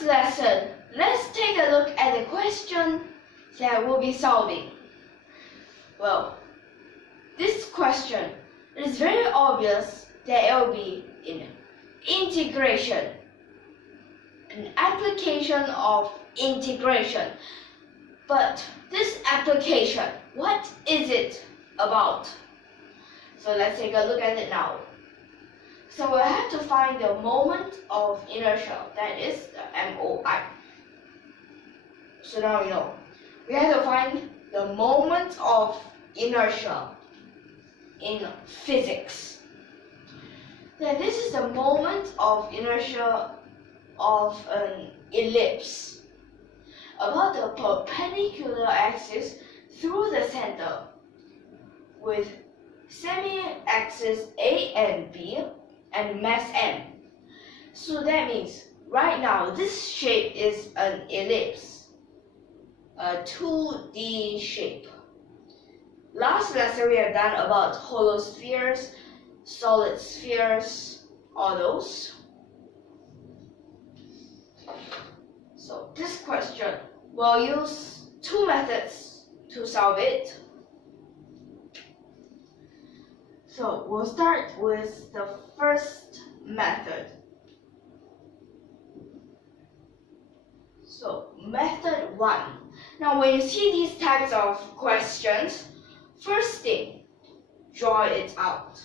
this lesson, let's take a look at the question that we'll be solving. Well, this question is very obvious that it will be in integration, an application of integration. But this application, what is it about? So let's take a look at it now. So we'll have to find the moment of inertia, that is the MOI. So now we know. We have to find the moment of inertia in physics. Then this is the moment of inertia of an ellipse about the perpendicular axis through the center with semi-axis A and B and mass M. So that means right now this shape is an ellipse, a 2D shape. Last lesson we have done about hollow spheres, solid spheres, all those. So this question, we'll use two methods to solve it. So we'll start with the first method. So method 1. Now when you see these types of questions, first thing, draw it out.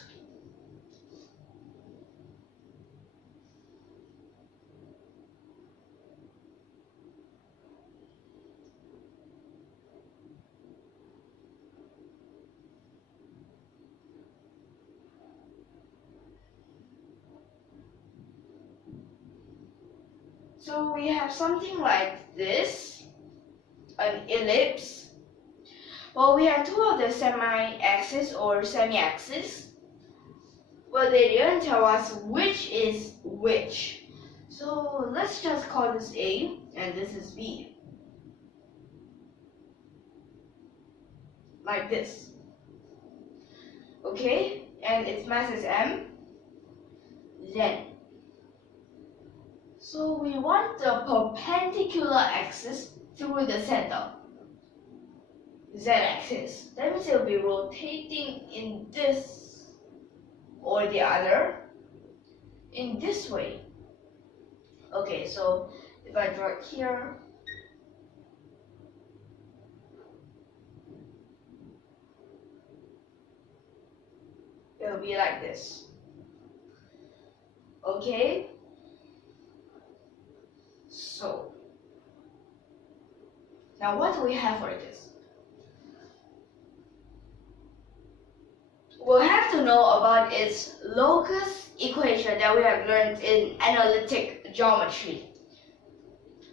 So we have something like this, an ellipse. Well, we have two of the semi-axis or semi-axis, but they didn't tell us which is which. So let's just call this A and this is B. Like this. Okay, and its mass is M. Then so we want the perpendicular axis through the center, z-axis. That means it will be rotating in this or the other, in this way. Okay, so if I draw it here, it will be like this. Okay. So, now what do we have for this? We'll have to know about its locus equation that we have learned in analytic geometry.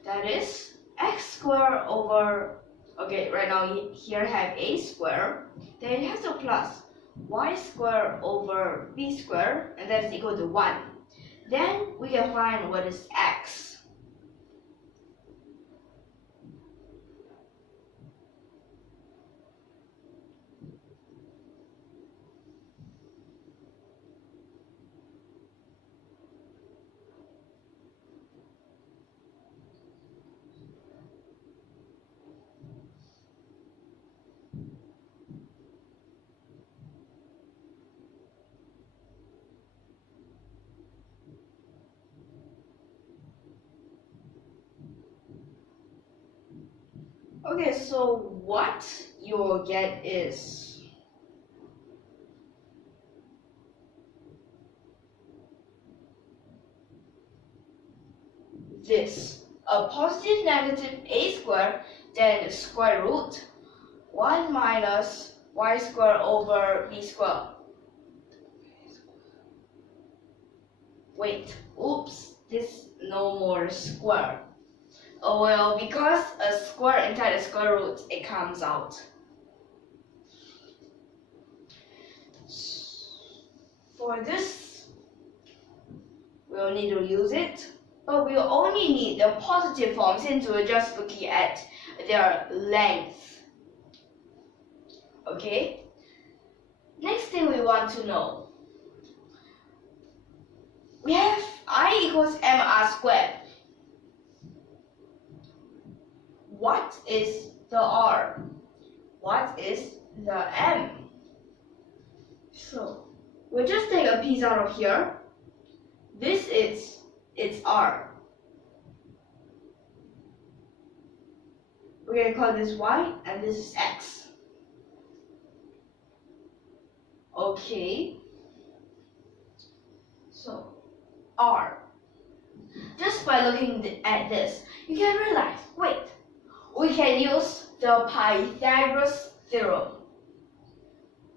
That is x squared over, okay, right now here have a squared, then it has a plus y squared over b squared, and that is equal to 1. Then we can find what is x. Okay, so what you will get is this, a positive negative a squared, then square root 1 minus y squared over b squared. Wait, oops, this no more square. Oh well, because a square inside the square root, it comes out. For this, we'll need to use it, but we'll only need the positive form since we're just looking at their length. Okay? Next thing we want to know. We have I equals mr squared. what is the R? What is the M? So we'll just take a piece out of here. This is its R. We're going to call this Y and this is X. Okay. So R. Just by looking at this, you can realize, wait, we can use the Pythagoras theorem.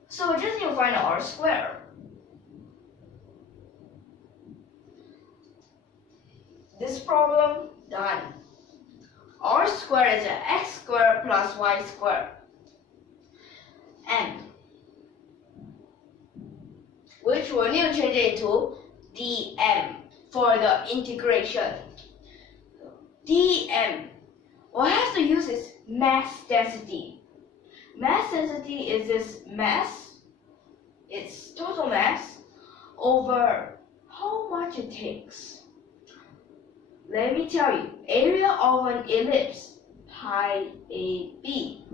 So we just need to find R squared. This problem done. R squared is x squared plus y squared. And which we'll need to change it into dm for the integration. Dm, we'll have to use is mass density. Mass density is this mass, its total mass, over how much it takes. Let me tell you, area of an ellipse, pi AB.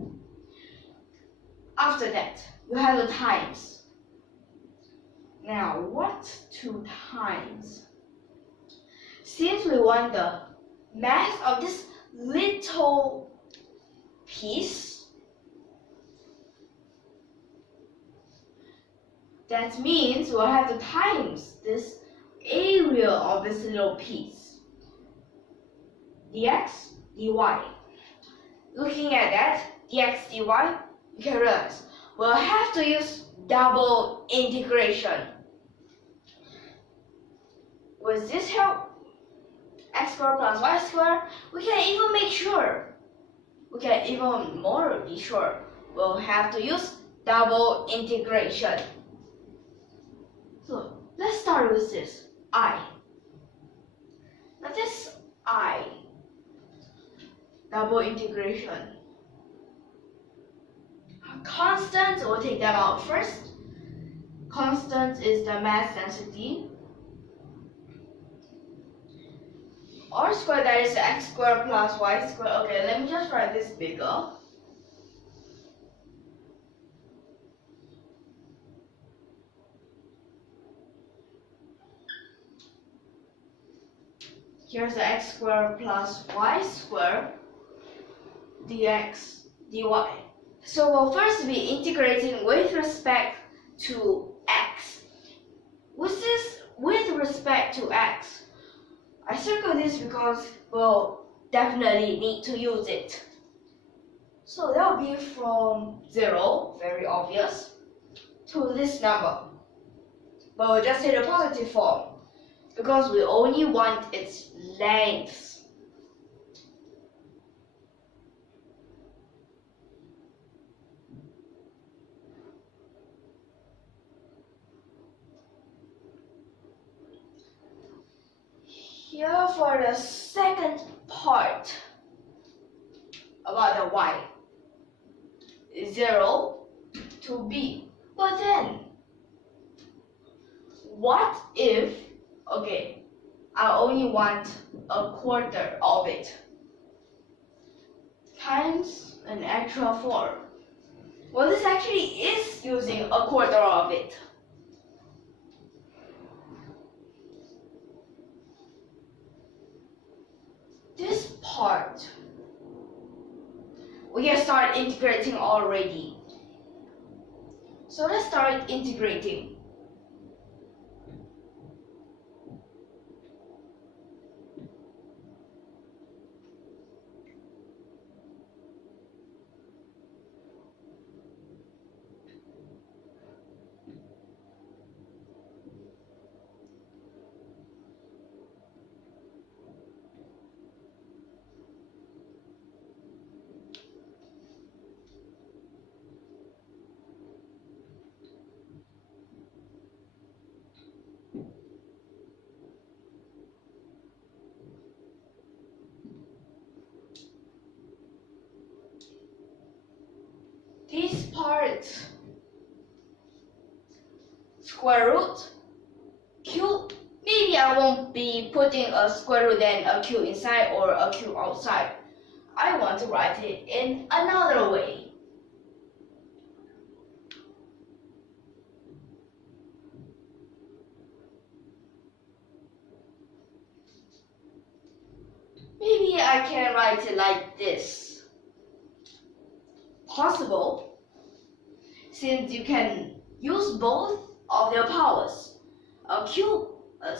After that, you have the times. Now, what 2 times? Since we want the mass of this little piece, that means we'll have to times this area of this little piece. Dx, dy. Looking at that, dx, dy, you can realize we'll have to use double integration. With this help, x squared plus y squared, we can even make sure, we can even more be sure, we'll have to use double integration. So let's start with this I. Now this I, double integration. Constant, we'll take them out first. Constant is the mass density. R squared, that is x squared plus y squared. Okay, let me just write this bigger. Here's the x squared plus y squared dx dy. So we'll first be integrating with respect to x. With respect to x, I circle this because we'll definitely need to use it. So that will be from 0, very obvious, to this number. But we'll just take the positive form because we only want its length. Here for the second part about the y, 0 to b. But then, what if, okay, I only want a quarter of it times an extra 4. Well, this actually is using a quarter of it. This part, we can start integrating already. So let's start integrating. This part, square root, cube, maybe I won't be putting a square root and a cube inside or a cube outside. I want to write it in another way. Maybe I can write it like this. Possible, since you can use both of their powers. A cube, a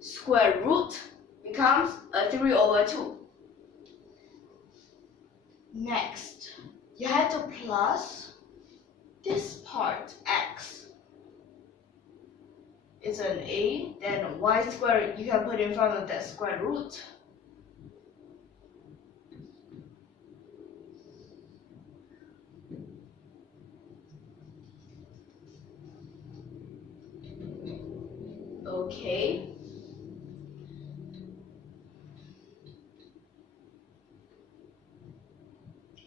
square root, becomes a 3/2. Next, you have to plus this part x. It's an a, then y squared you can put in front of the square root. Okay.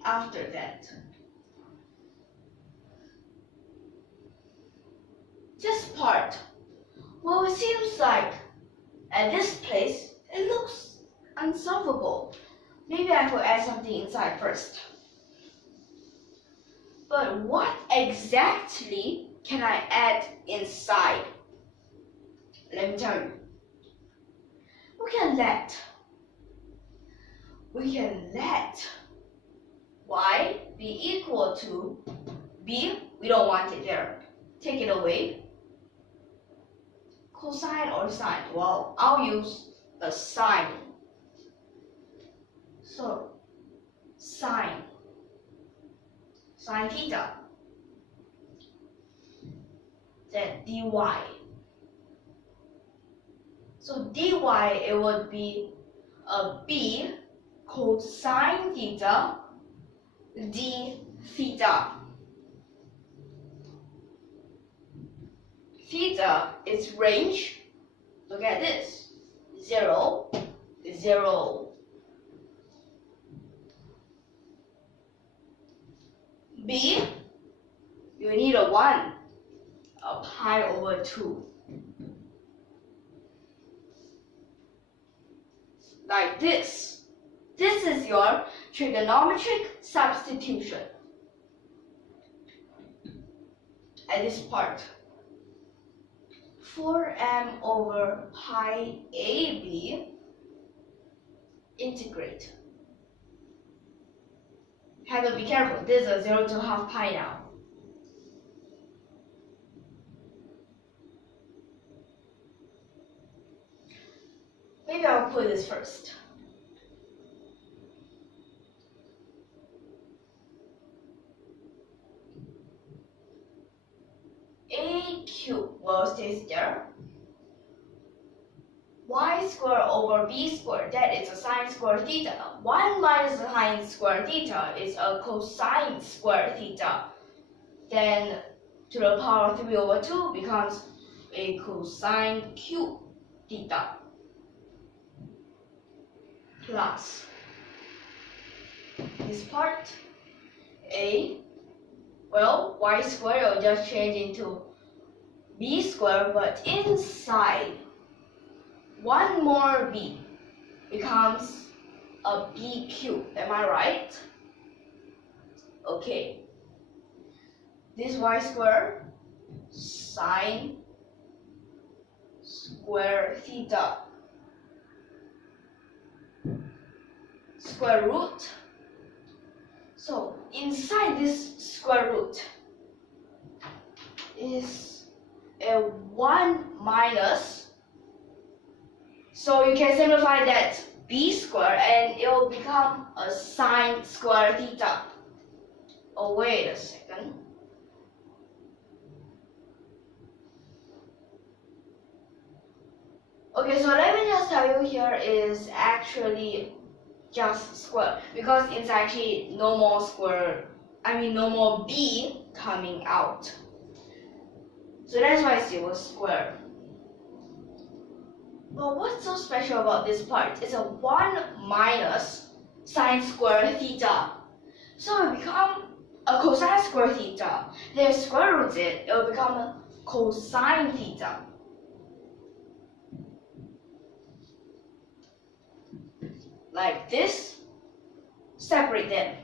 After that, this part, well, it seems like at this place it looks unsolvable. Maybe I could add something inside first. But what exactly can I add inside? Let me tell you. We can let y be equal to b. We don't want it there. Take it away. Cosine or sine? Well, I'll use a sine. So, sine theta. Then dy. So dy, it would be a b cosine theta d theta. Theta is range. Look at this. 0, 0. B, you need a 1, a pi/2. Like this. This is your trigonometric substitution. At this part, 4m over pi ab, integrate. Have to be careful, this is a 0 to half pi now. Maybe I'll put this first. A cube, well, stays there. Y squared over b squared, that is a sine squared theta. 1 minus the sine squared theta is a cosine squared theta. Then to the power 3/2 becomes a cosine cube theta. Plus this part, a, well, y squared will just change into b squared, but inside, one more b becomes a b cube. Am I right? Okay. This y squared, sine square theta, square root. So inside this square root is a 1 minus. So you can simplify that b squared and it will become a sine square theta. Oh, wait a second. Okay, so let me just tell you, here is actually just square, because it's actually no more square, no more b coming out. So that's why it was square. But what's so special about this part? It's a 1 minus sine square theta. So it become a cosine square theta. Then square root it will become a cosine theta. Like this. separate them.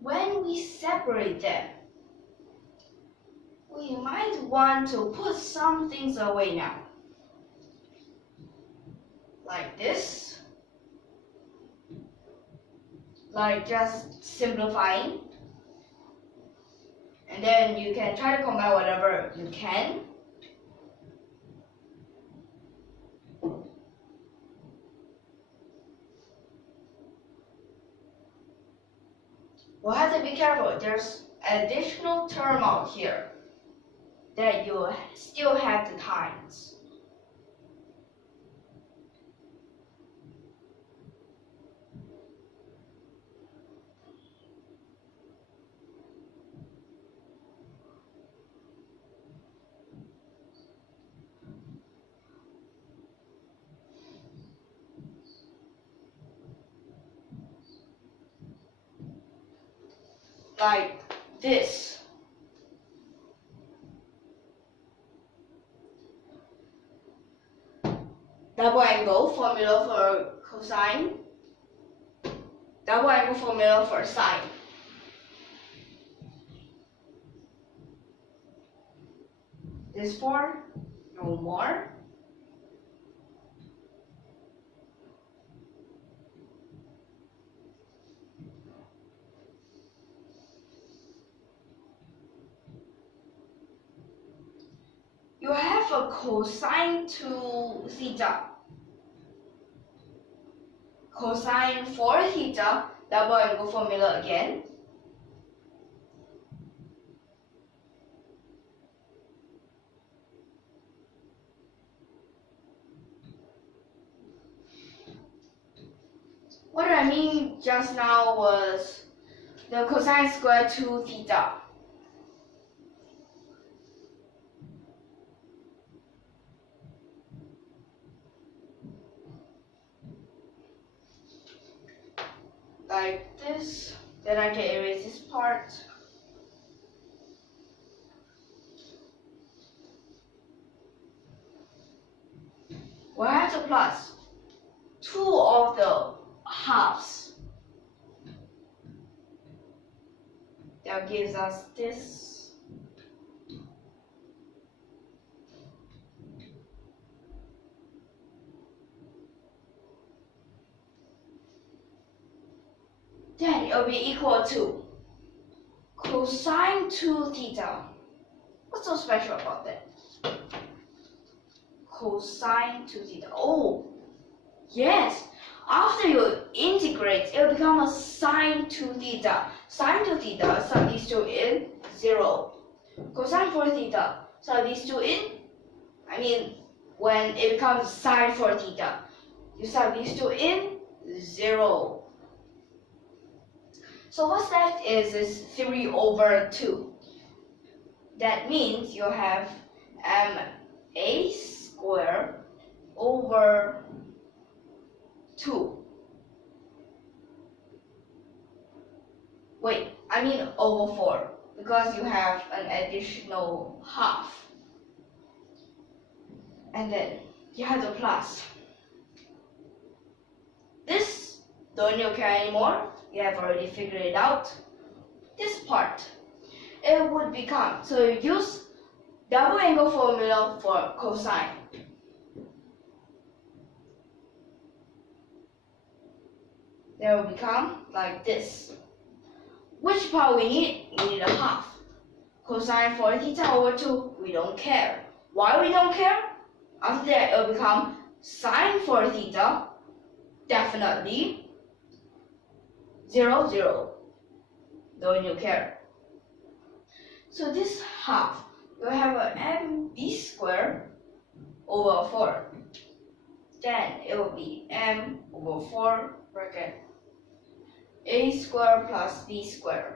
When we separate them, we might want to put some things away now. Like this. Like just simplifying. And then you can try to combine whatever you can. We'll have to be careful. There's additional term out here that you still have to times. Like this. Double angle formula for cosine. Double angle formula for sine. This for no more. You have a cosine to theta. Cosine for theta, double angle formula again. What I mean just now was the cosine square to theta. Like this, then I can erase this part. We have to plus 2 of the halves. That gives us this. Then it will be equal to cosine to theta. What's so special about that? Cosine to theta. Oh, yes. After you integrate, it will become a sine to theta. Sine to theta, sub these two in, 0. Cosine for theta, sub these two in. When it becomes sine for theta, you sub these two in, 0. So what's left is 3 over 2. That means you have a squared over 2. Wait, over 4, because you have an additional half. And then you have the plus. This don't you care anymore? You have already figured it out. This part, it would become, so you use double angle formula for cosine. That will become like this. Which part we need? We need a half. Cosine for theta over 2, we don't care. Why we don't care? After that, it will become sine for theta, definitely 0, 0. Don't you care? So this half will have a mb squared over 4. Then it will be m over 4 bracket a squared plus b squared.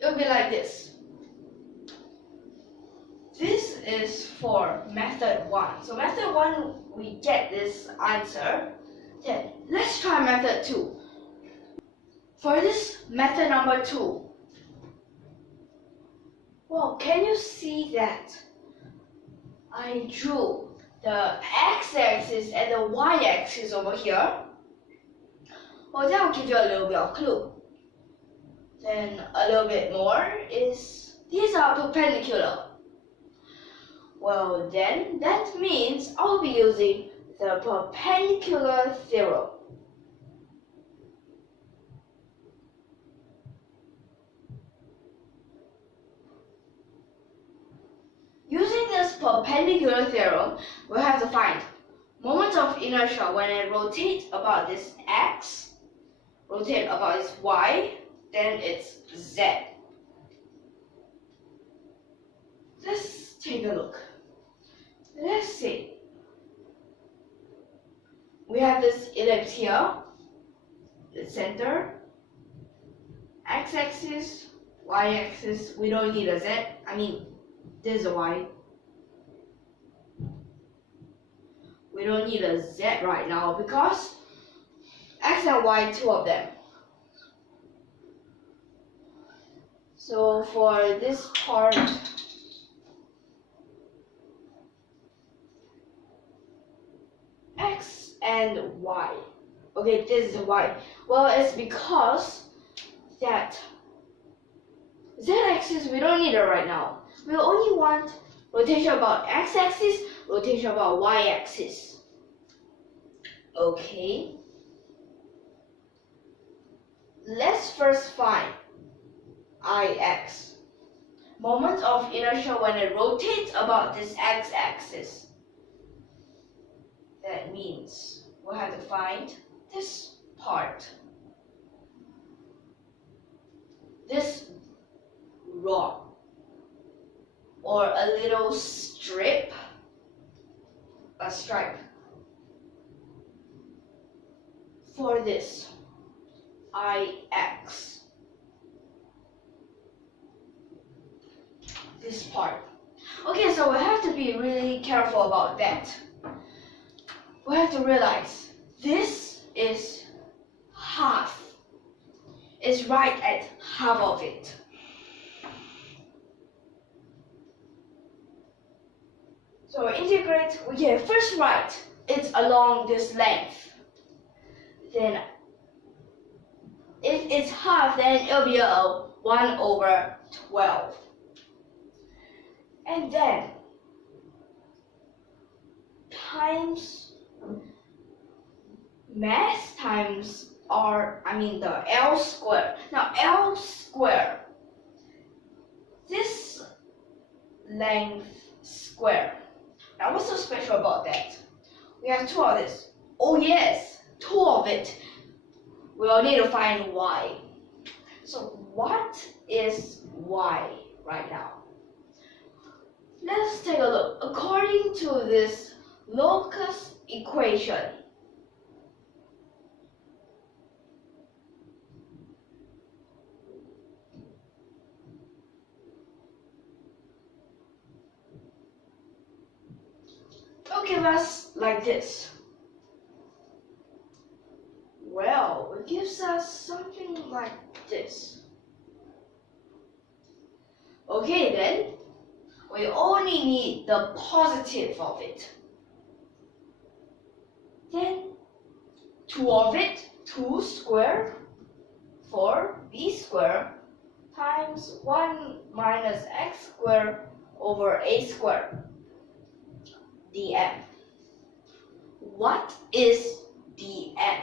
It will be like this. This is for method 1. So method 1, we get this answer. Then let's try method 2. For this method number 2, Well, can you see that I drew the x-axis and the y-axis over here? Well, that will give you a little bit of clue. Then a little bit more is these are perpendicular. Well, then that means I'll be using the perpendicular theorem. Using this perpendicular theorem, we have to find moment of inertia when it rotates about this x, rotate about this y, then it's z. Let's take a look. Let's see. We have this ellipse here, the center, x-axis, y-axis. We don't need a z. I mean, there's a y. We don't need a z right now because x and y, two of them. So for this part, x and y. Okay, this is y. Well, it's because that z-axis we don't need it right now. We only want rotation about x-axis, rotation about y-axis. Okay. Let's first find Ix. Moment of inertia when it rotates about this x-axis. That means we'll have to find this part. This rod or a little strip, a stripe for this Ix. This part. Okay, so we have to be really careful about that. We have to realize this is half. It's right at half of it. So integrate, we can first write it's along this length. Then if it's half, then it'll be a 1/12. And then times mass times the L square. Now L square, this length square. Now what's so special about that? We have two of this. Oh yes, two of it. We'll need to find y. So what is y right now? Let's take a look. According to this locus equation, it'll give us like this. Well, it gives us something like this. Okay then, we only need the positive of it. Then 2 of it, 2 squared, 4b squared times 1 minus x squared over a squared dm. What is dm?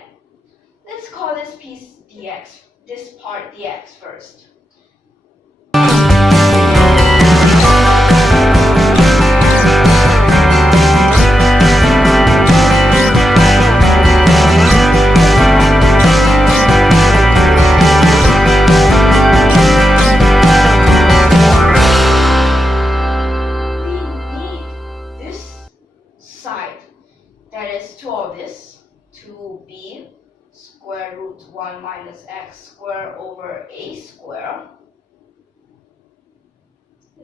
Let's call this piece dx, this part dx first. That is 2 of this, 2b square root 1 minus x square over a square.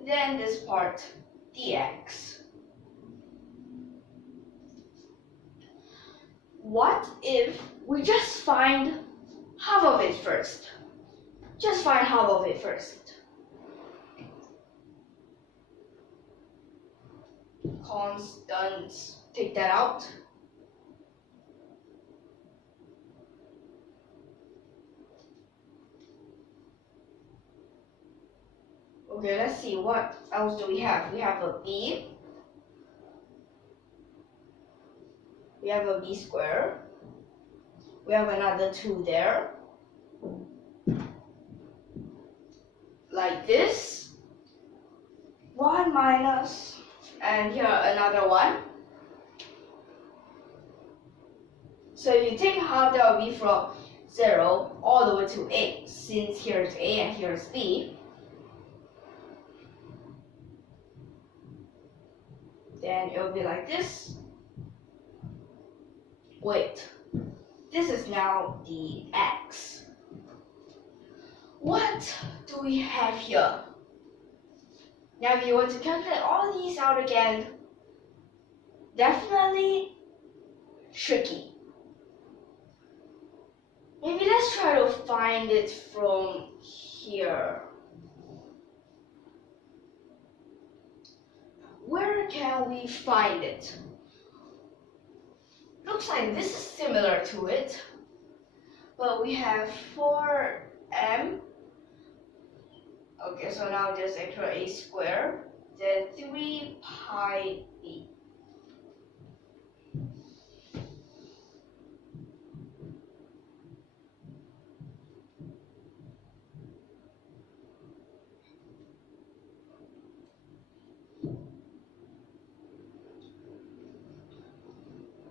Then this part dx. What if we just find half of it first? Just find half of it first. constants. Take that out. Okay, let's see, what else do we have? We have a b. We have a b square. We have another 2 there. Like this. 1 minus, and here another 1. So if you take half, that will be from 0 all the way to a, since here's a and here's b. Then it will be like this. Wait, this is now the x. What do we have here? Now if you want to calculate all these out again, definitely tricky. Maybe let's try to find it from here. Where can we find it? Looks like this is similar to it, but we have 4m. Okay, so now there's extra a square, then 3 pi b.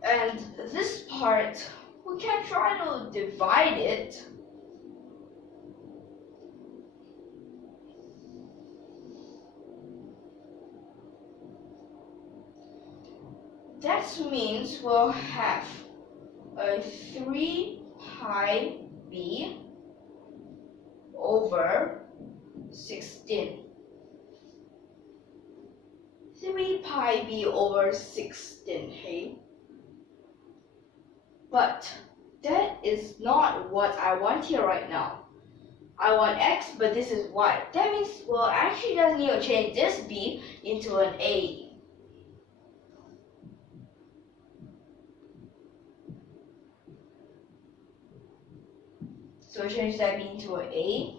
And this part, we can try to divide it. That means we'll have a 3 pi b over 16. 3 pi b over 16, hey? But that is not what I want here right now. I want x, but this is y. That means we'll actually just need to change this b into an a. So change that b into an a.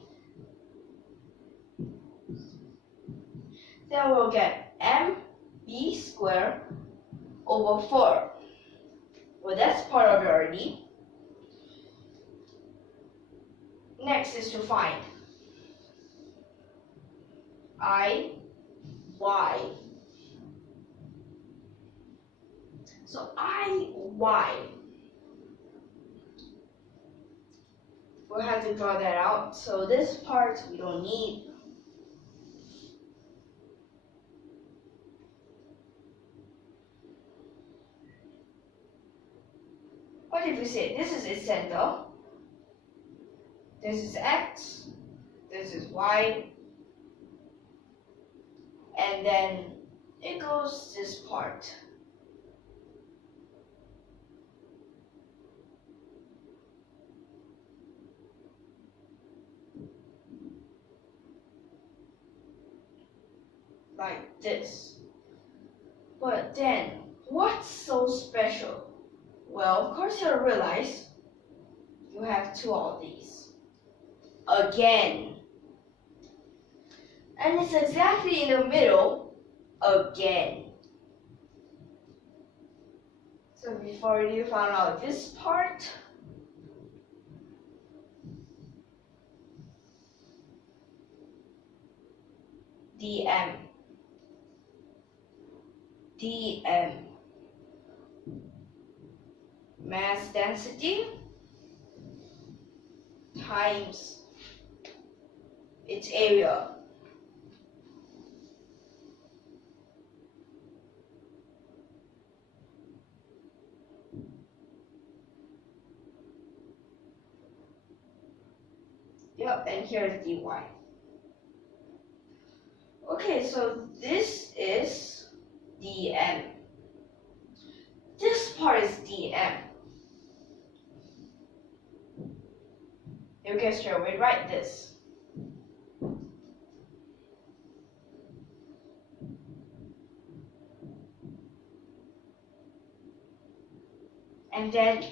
Then we'll get mb squared over 4. Well, that's part of it already. Next is to find I, y. So I, y. We'll have to draw that out. So this part we don't need. What if we say this is its center, this is x, this is y, and then it goes this part. Like this. But then, what's so special? Well, of course you'll realize you have 2 of these. Again. And it's exactly in the middle again. So before you found out this part, dm mass density times its area. Yep, and here's dy. Okay, so this is dm. This part is dm. You can straight away write this. And then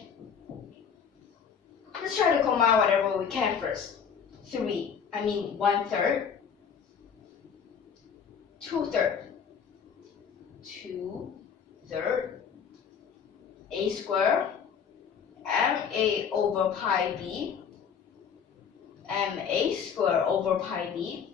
let's try to combine whatever we can first. 1/3, 2/3, 2/3, a squared, ma over pi b, ma squared over pi b,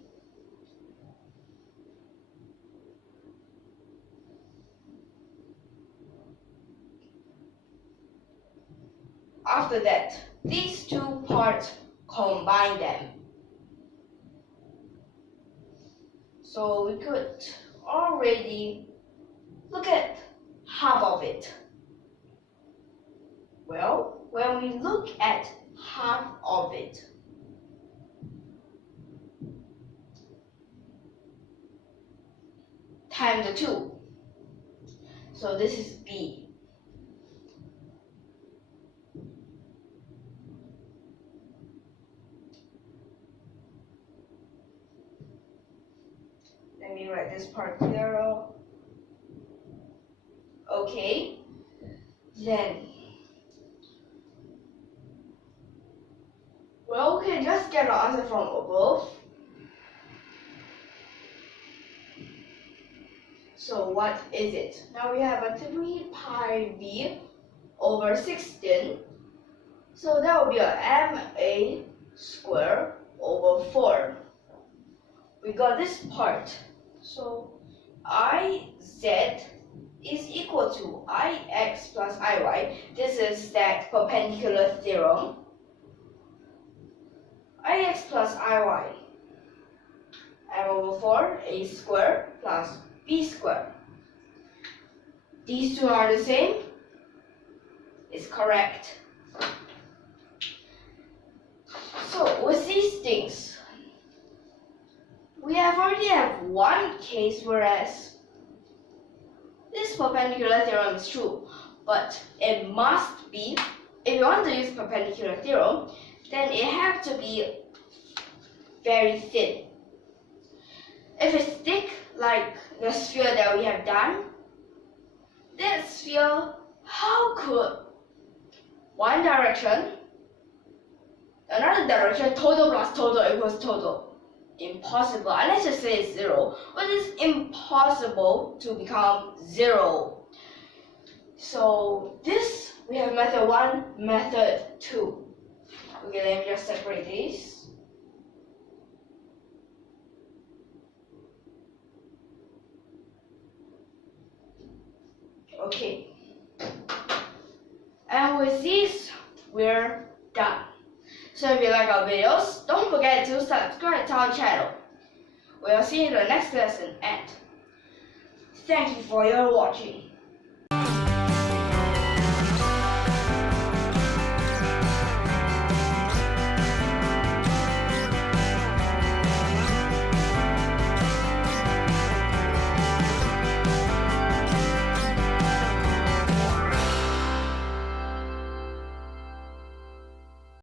after that, these two parts, combine them. So we could already look at half of it. Well, when we look at half of it, times the 2. So this is b. Let me write this part clearer. Okay, then, well, we can just get the answer from above. So what is it? Now we have a 3 pi b over 16. So that will be a ma squared over 4. We got this part. So iz is equal to ix plus iy. This is that perpendicular theorem. Ix plus iy, m over 4, a squared plus b squared. These two are the same. It's correct. So with these things, we already have one case whereas this perpendicular theorem is true, but it must be, if you want to use perpendicular theorem, then it has to be very thin. If it's thick, like the sphere that we have done, that sphere, how could one direction, another direction, total plus total equals total? Impossible, unless you say it's 0, but it's impossible to become 0. So this, we have method 1, method 2. Okay, let me just separate these. Okay, and with these, we're done. So if you like our videos, don't forget to subscribe to our channel. We'll see you in the next lesson, and thank you for your watching.